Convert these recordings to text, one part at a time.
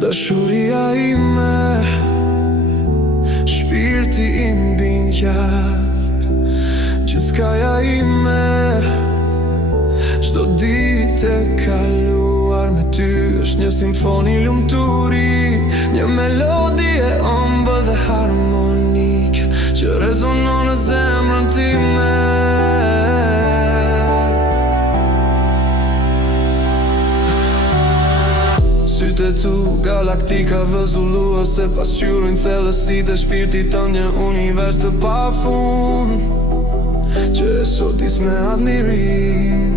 Dashuria ime, shpirti im bin qak, gjithçkaja ime, çdo ditë e kaluar me ty është një simfoni lumturi, një melodi e ëmbël dhe harmonik që rezonon në zemrën time. Sytë tu galaktika vëzulluese pasqyrojnë thellësitë e shpirtit të një univers të pafund që e sodis me admirim.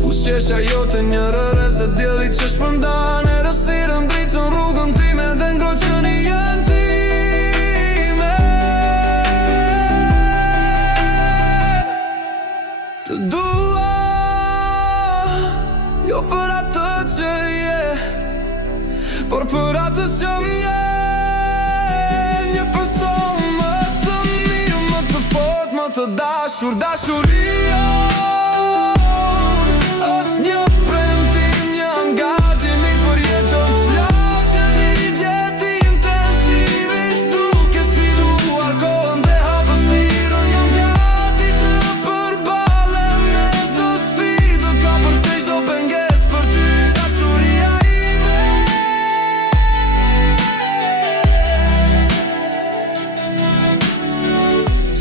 Pusqeshja jote një rërez e diellit që shpërndan errësirën dritën rrugën time dhe ngroqën jenë time. Të dua jo për atë që je, por për atë që m'je. Një person më të mirë, më të fort, më të dashur. Dashuria është një premtim, një angazhim i përjetshëm, flak që dirigjet intensivisht duke sfiduar kohën dhe hapësirën. Jam gati të përballem me çdo sfidë, ka përcej çdo pengesë për ty. Dashuria ime,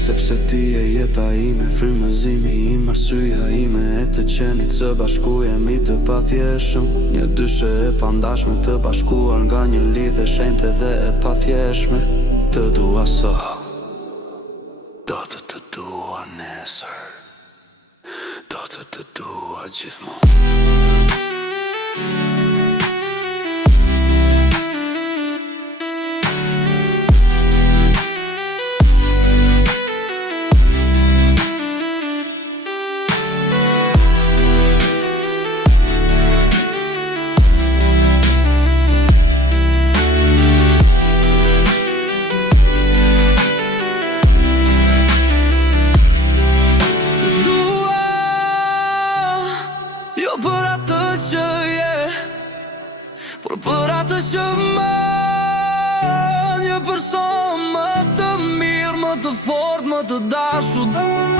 sepse ti e jeta ime, frymëzimi im, arsyeja ime e të qenit së bashku jemi të patjeshëm. Një dyshe e pandashme të bashkuar nga një lidhje shenjtë dhe e pathjeshme. Të dua sot, do të dua nesër, do të dua gjithmonë. Për atë që je, por për atë që më. Një person më të mirë, më të fort, më të dashur.